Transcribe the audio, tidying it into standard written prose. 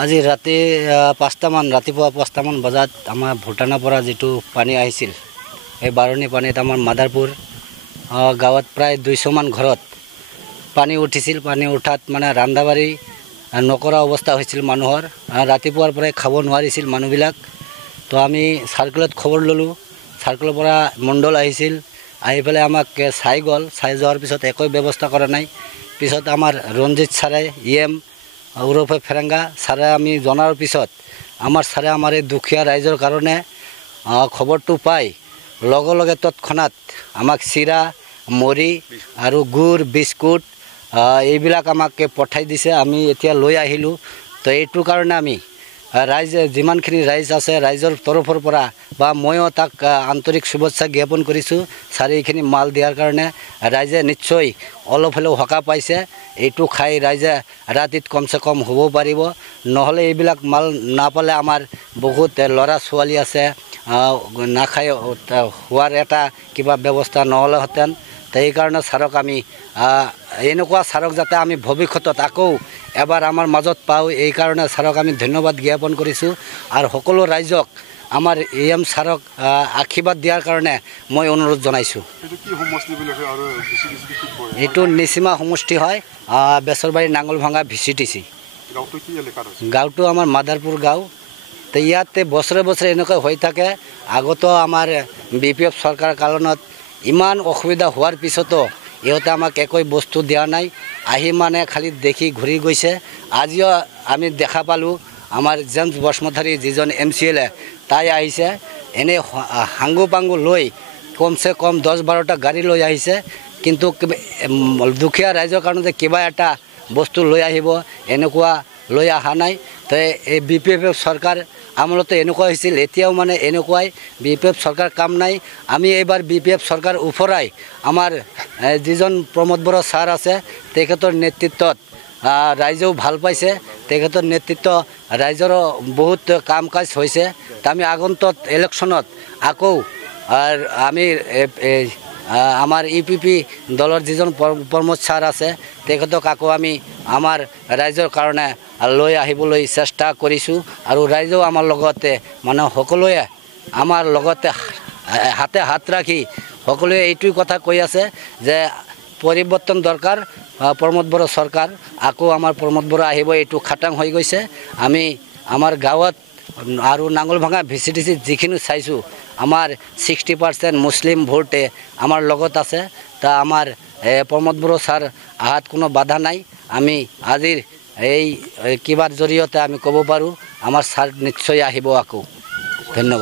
আজি ৰাতি 5টামান ৰাতিপুৱা 5টামান বজাত আমাৰ ভূটানৰ পৰা যেটো পানী আহিছিল এই বাৰণী পানীত আমাৰ মাদাৰপুৰ গাঁৱত প্ৰায় 200 মান ঘৰত পানী উঠিছিল। পানী উঠাত মানে ৰান্ধাবাৰী নকৰা অৱস্থা হৈছিল মানুহৰ। ৰাতিপুৱাৰ পৰা খাব নোৱাৰিছিল মানুহবিলাক। তো আমি সাৰ্কেলত খবৰ ললো। সাৰ্কেলৰ পৰা মণ্ডল আহিছিল, আহি পেলাই আমাক চাই গ'ল। চাই যোৱাৰ পিছত একো ব্যৱস্থা কৰা নাই। পিছত আমাৰ ৰঞ্জিত ছাৰে ইএম ওৰফে ফেৰেংগা ছাৰে আমি জনাৰ পিছত আমাৰ ছাৰে আমাৰ এই দুখীয়া ৰাইজৰ কাৰণে খবৰটো পাই লগে লগে তৎক্ষণাত আমাক চিৰা মুড়ি আৰু গুড় বিস্কুট এইবিলাক আমাক পঠাই দিছে। আমি এতিয়া লৈ আহিলোঁ। তো এইটোৰ কাৰণে আমি ৰাইজে যিমানখিনি ৰাইজ আছে ৰাইজৰ তৰফৰ পৰা বা ময়ো তাক আন্তৰিক শুভেচ্ছা জ্ঞাপন কৰিছোঁ। ছাৰে এইখিনি মাল দিয়াৰ কাৰণে ৰাইজে নিশ্চয় অলপ হ'লেও সকাহ পাইছে। এইটো খাই ৰাইজে ৰাতিত কমচে কম হ'ব পাৰিব। নহ'লে এইবিলাক মাল নাপালে আমাৰ বহুত ল'ৰা ছোৱালী আছে নাখাই হোৱাৰ এটা কিবা ব্যৱস্থা নহ'লেহেঁতেন। তো এইকাৰণে ছাৰক আমি এনেকুৱা ছাৰক যাতে আমি ভৱিষ্যতত আকৌ এবাৰ আমাৰ মাজত পাওঁ, এইকাৰণে ছাৰক আমি ধন্যবাদ জ্ঞাপন কৰিছোঁ। আৰু সকলো ৰাইজক আমাৰ এম ছাৰক আশীৰ্বাদ দিয়াৰ কাৰণে মই অনুৰোধ জনাইছোঁ। এইটো নিচিমা সমষ্টি হয়, বেচৰবাৰী নাঙলভাঙা VCTC। গাঁওটো আমাৰ মাদাৰপুৰ গাঁও। তো ইয়াতে বছৰে বছৰে এনেকুৱা হৈ থাকে। আগতো আমাৰ BPF চৰকাৰ কালত ইমান অসুবিধা হোৱাৰ পিছতো ইহঁতে আমাক একো বস্তু দিয়া নাই। আহি মানে খালি দেখি ঘূৰি গৈছে। আজিও আমি দেখা পালোঁ আমাৰ জেমছ বসমথাৰী যিজন MCLA তাই আহিছে। এনে হাংগু পাংগু লৈ কমচে কম 10-12টা গাড়ী লৈ আহিছে। কিন্তু দুখীয়া ৰাইজৰ কাৰণে যে কিবা এটা বস্তু লৈ আহিব এনেকুৱা লৈ অহা নাই। তো এই BPF চৰকাৰ আমলতে এনেকুৱা হৈছিল, এতিয়াও মানে এনেকুৱাই BPF চৰকাৰ কাম নাই। আমি এইবাৰ BPF চৰকাৰ উফৰাই আমাৰ যিজন প্ৰমোদ বড়ো ছাৰ আছে তেখেতৰ নেতৃত্বত ৰাইজেও ভাল পাইছে। তেখেতৰ নেতৃত্ব ৰাইজৰো বহুত কাম কাজ হৈছে। আমি আগন্তুক ইলেকশ্যনত আকৌ আমি আমাৰ EPP দলৰ যিজন প্ৰমোদ ছাৰ আছে তেখেতক আকৌ আমি আমাৰ ৰাইজৰ কাৰণে লৈ আহিবলৈ চেষ্টা কৰিছোঁ। আৰু ৰাইজেও আমাৰ লগতে মানে সকলোৱে আমাৰ লগতে হাতে হাত ৰাখি সকলোৱে এইটোই কথা কৈ আছে যে পৰিৱৰ্তন দৰকাৰ। প্ৰমোদ বড়ো চৰকাৰ আকৌ আমাৰ প্ৰমোদ বড়ো আহিব, এইটো খাটাং হৈ গৈছে। আমি আমাৰ গাঁৱত আৰু নাঙলভাঙা VCTC যিখিনি চাইছোঁ আমাৰ 60% মুছলিম ভোটে আমাৰ লগত আছে। তা আমাৰ প্ৰমোদ বড়ো ছাৰ আহাত কোনো বাধা নাই। আমি আজিৰ এই কিবাৰ জৰিয়তে আমি ক'ব পাৰোঁ আমাৰ ছাৰ নিশ্চয় আহিব আকৌ। ধন্যবাদ।